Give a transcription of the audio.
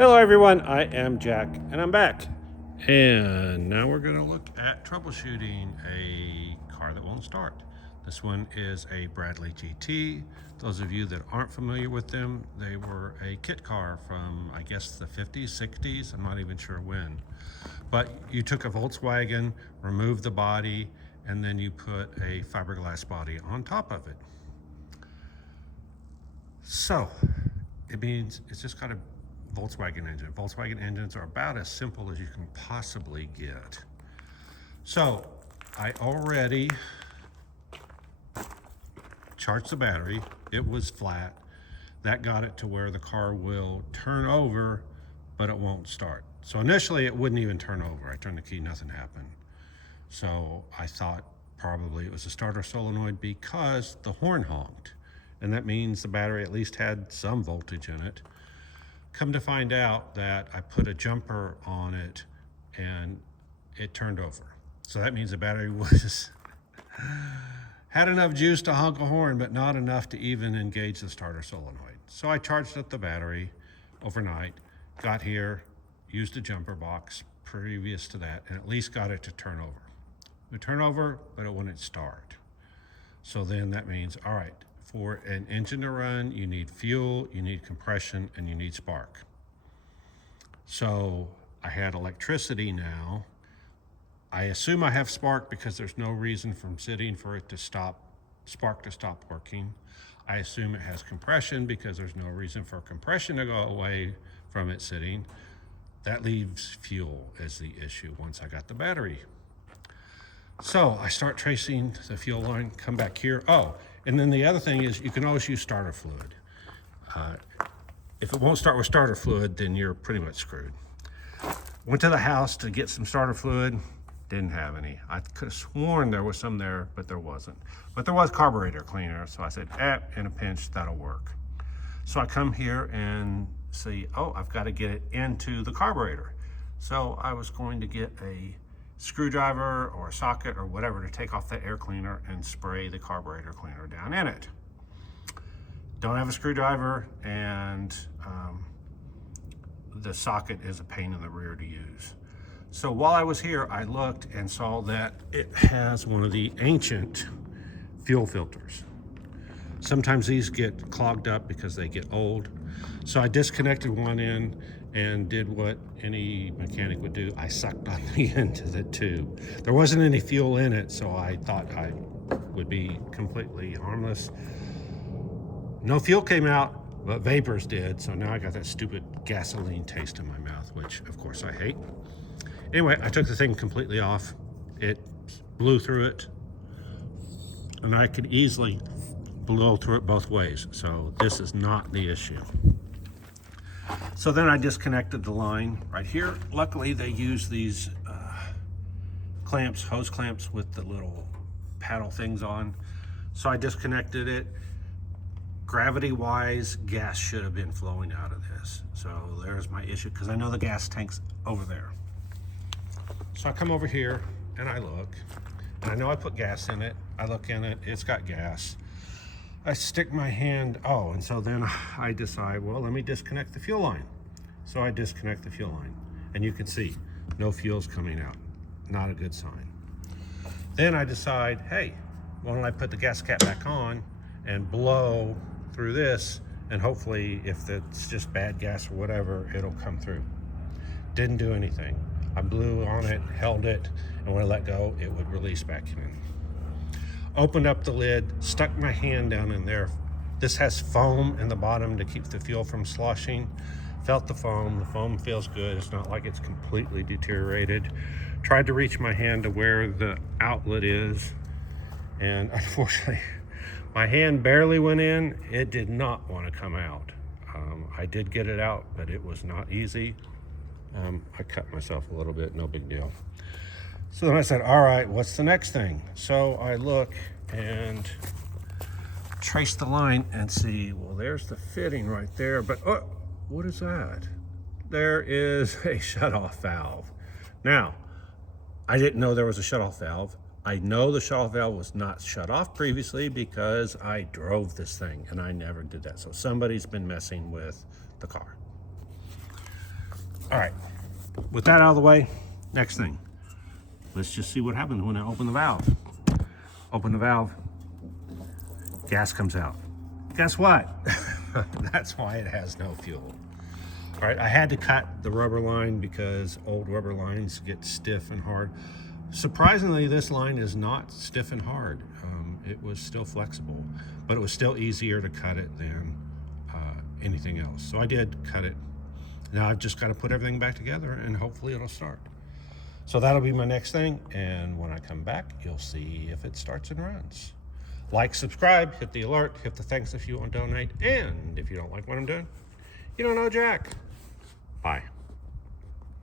Hello everyone, I am Jack and I'm back. And now we're going to look at troubleshooting a car that won't start. This one is a Bradley GT. Those of you that aren't familiar with them, they were a kit car from I guess the 50s, 60s, I'm not even sure when. But you took a Volkswagen, removed the body, and then you put a fiberglass body on top of it. So it means it's just got a Volkswagen engine. Volkswagen engines are about as simple as you can possibly get. So I already charged the battery. It was flat. That got it to where the car will turn over, but it won't start. So initially it wouldn't even turn over. I turned the key, nothing happened. So I thought probably it was a starter solenoid because the horn honked. And that means the battery at least had some voltage in it. Come to find out that I put a jumper on it and it turned over. So that means the battery was had enough juice to honk a horn, but not enough to even engage the starter solenoid. So I charged up the battery overnight, got here, used a jumper box previous to that, and at least got it to turn over. It would turn over, but it wouldn't start. So then that means, all right, for an engine to run, you need fuel, you need compression, and you need spark. So I had electricity now. I assume I have spark because there's no reason from sitting for it to stop, spark to stop working. I assume it has compression because there's no reason for compression to go away from it sitting. That leaves fuel as the issue once I got the battery. So I start tracing the fuel line, come back here. Oh, and then the other thing is you can always use starter fluid. If it won't start with starter fluid, then you're pretty much screwed. Went to the house to get some starter fluid, didn't have any. I could have sworn there was some there, but there wasn't. But there was carburetor cleaner, so I said, in a pinch, that'll work. So I come here and see, oh, I've got to get it into the carburetor. So I was going to get a screwdriver or a socket or whatever to take off the air cleaner and spray the carburetor cleaner down in it. Don't have a screwdriver, and the socket is a pain in the rear to use. So while I was here, I looked and saw that it has one of the ancient fuel filters. Sometimes these get clogged up because they get old. So I disconnected one end and did what any mechanic would do. I sucked on the end of the tube. There wasn't any fuel in it, so I thought I would be completely harmless. No fuel came out, but vapors did, so now I got that stupid gasoline taste in my mouth, which of course I hate. Anyway, I took the thing completely off. It blew through it, and I could easily blow through it both ways, so this is not the issue. So then I disconnected the line right here. Luckily, they use these clamps, hose clamps with the little paddle things on. So I disconnected it. Gravity-wise, gas should have been flowing out of this. So there's my issue, because I know the gas tank's over there. So I come over here and I look, and I know I put gas in it. I look in it, it's got gas. I stick my hand, and so then I decide, well, let me disconnect the fuel line. So I disconnect the fuel line, and you can see no fuel's coming out. Not a good sign. Then I decide, hey, why don't I put the gas cap back on and blow through this, and hopefully if it's just bad gas or whatever, it'll come through. Didn't do anything. I blew on it, held it, and when I let go, it would release back in. Opened up the lid, stuck my hand down in there. This has foam in the bottom to keep the fuel from sloshing. Felt the foam feels good. It's not like it's completely deteriorated. Tried to reach my hand to where the outlet is, and unfortunately, my hand barely went in. It did not want to come out. I did get it out, but it was not easy. I cut myself a little bit, no big deal. So then I said, all right, what's the next thing? So I look and trace the line and see, well, there's the fitting right there, but what is that? There is a shutoff valve. Now, I didn't know there was a shutoff valve. I know the shutoff valve was not shut off previously because I drove this thing and I never did that. So somebody's been messing with the car. All right, with that out of the way, next thing. Let's just see what happens when I open the valve. Open the valve, gas comes out. Guess what? That's why it has no fuel. All right, I had to cut the rubber line because old rubber lines get stiff and hard. Surprisingly, this line is not stiff and hard. It was still flexible, but it was still easier to cut it than anything else. So I did cut it. Now I've just got to put everything back together and hopefully it'll start. So that'll be my next thing. And when I come back, you'll see if it starts and runs. Like, subscribe, hit the alert, hit the thanks if you want to donate. And if you don't like what I'm doing, you don't know Jack. Bye.